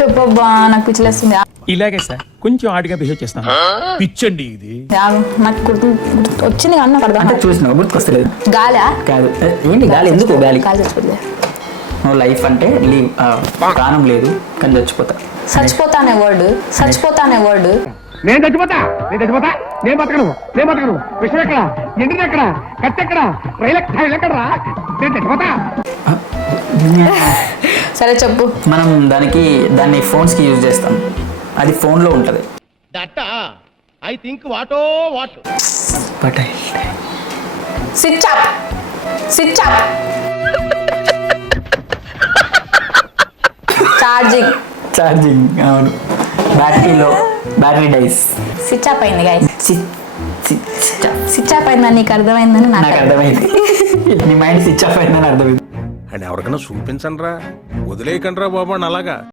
చెప్పబ్బా నాకు పిచ్చిలేస్తుంది. ఇలాగే సార్ కొంచెం ఆడిగా బిహేవ్ చేస్తాను. పిచ్చండి ఇది. నాకు వచ్చింది కానీ నాకు అర్థం అంటే చూసినావు గుర్తుకొస్తలేదు. గాలా కాదు ఏంటి గాలి, ఎందుకు గాలి? గాలి చచ్చిపోతుంది. నువ్వు లైఫ్ అంటే లీవ్, ప్రాణం లేదు కానీ చచ్చిపోతా. చచ్చిపోతా అనే వర్డ్ నేను చచ్చిపోతా నేను బతకను విషయం ఎక్కడ, ఎండిది ఎక్కడ, కత్తి ఎక్కడ, రైలు ఎక్కడరా, నేను చచ్చిపోతా. సరే చెప్పు. మనం దాన్ని ఫోన్స్ కి యూజ్ చేస్తాం, అది ఫోన్ లో ఉంటది. ఐ థింక్ వాటో what but switch off charging. అవును, బ్యాటరీ డైస్. స్విచ్ ఆఫ్ అయింది గైస్. స్విచ్ ఆఫ్ అయిందని నీకు అర్థమైందని నాకు అర్థమైంది. నీ మైండ్ స్విచ్ ఆఫ్ అయిందని అర్థమైంది. అని ఎవరికైనా చూపించండి రా, వదిలేయకండి రా బాబు అని అలాగా.